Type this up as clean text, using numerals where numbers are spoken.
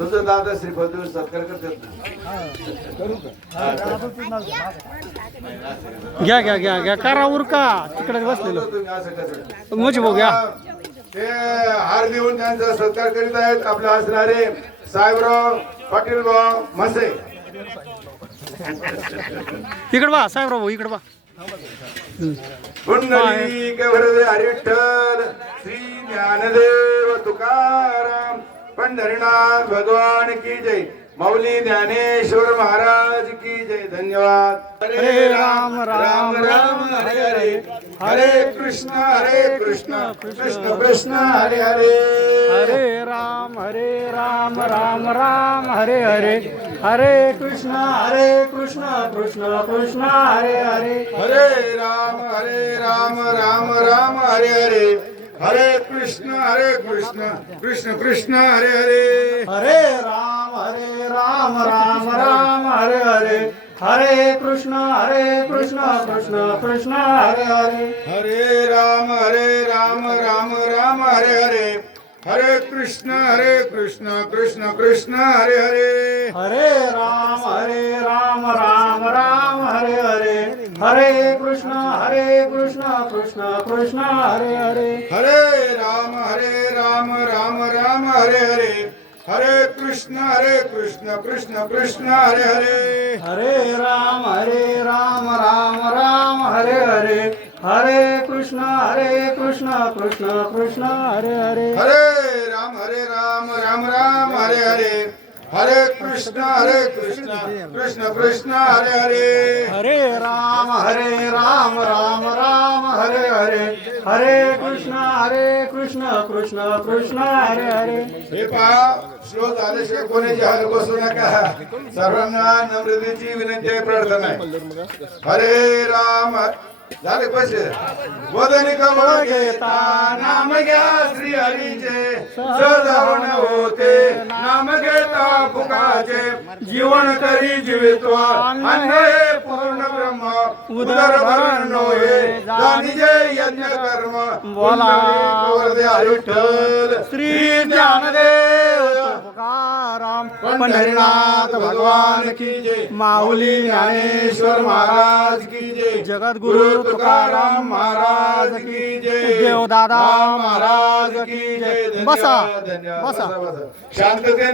तुझं दादा श्रीपती सत्कार करतात घ्या घ्या घ्या घ्या करा उरका तिकडे बसलेलो मुझे भाऊ घ्या. ते हार देऊन त्यांचा सत्कार करीत आहेत आपले असणारे साहेबराव पाटील भाऊ म्हसे. इकडे बा साहेबराव भाऊ इकडे बा. कुंडली गवरदे हरी विठ्ठल श्री ज्ञानदेव तुकाराम पंढरीनाथ भगवान की जय. मौली ज्ञानेश्वर महाराज की जय. धन्यवाद. हरे राम राम राम हरे हरे हरे कृष्ण कृष्ण कृष्ण हरे हरे. हरे राम राम राम हरे हरे हरे कृष्ण कृष्ण कृष्ण हरे हरे. हरे राम राम राम हरे हरे हरे कृष्ण कृष्ण कृष्ण हरे हरे. हरे राम राम राम हरे हरे हरे कृष्ण कृष्ण कृष्ण हरे हरे. हरे राम राम राम हरे हरे हरे कृष्ण कृष्ण कृष्ण हरे हरे. हरे राम राम राम हरे हरे हरे कृष्ण कृष्ण कृष्ण हरे हरे. हरे राम राम राम हरे हरे हरे कृष्ण कृष्ण कृष्ण हरे हरे. हरे राम राम राम हरे हरे हरे कृष्ण कृष्ण कृष्ण हरे हरे. हरे राम राम हरे हरे हरे कृष्ण कृष्ण कृष्ण हरे हरे. हरे राम राम राम हरे हरे हरे कृष्ण कृष्ण कृष्ण हरे हरे. हे पहा श्लोक आल्याशिवाय कोणाची हाल बसू नका. सर्वांना नम्रतेची विनंती आहे, प्रार्थना आहे. हरे राम झाले पैसे वदनी कमळ घेता नाम घ्या श्री हरीचे सदावन होते नाम घेता फुकाचे जीवन करी जीवित्व अन्न हे पूर्ण ब्रह्म उदर भरण नोहे जानिजे यज्ञ कर्म बोला वरदे हरी विठ्ठल श्री ज्ञानदेव तुकाराम पंढरीनाथ भगवान की जय. माऊली ज्ञानेश्वर महाराज की जय. जगद्गुरु तुकाराम महाराज की जय. देवदादा महाराज की जय. बसा धन्यवाद. बसा. शांतते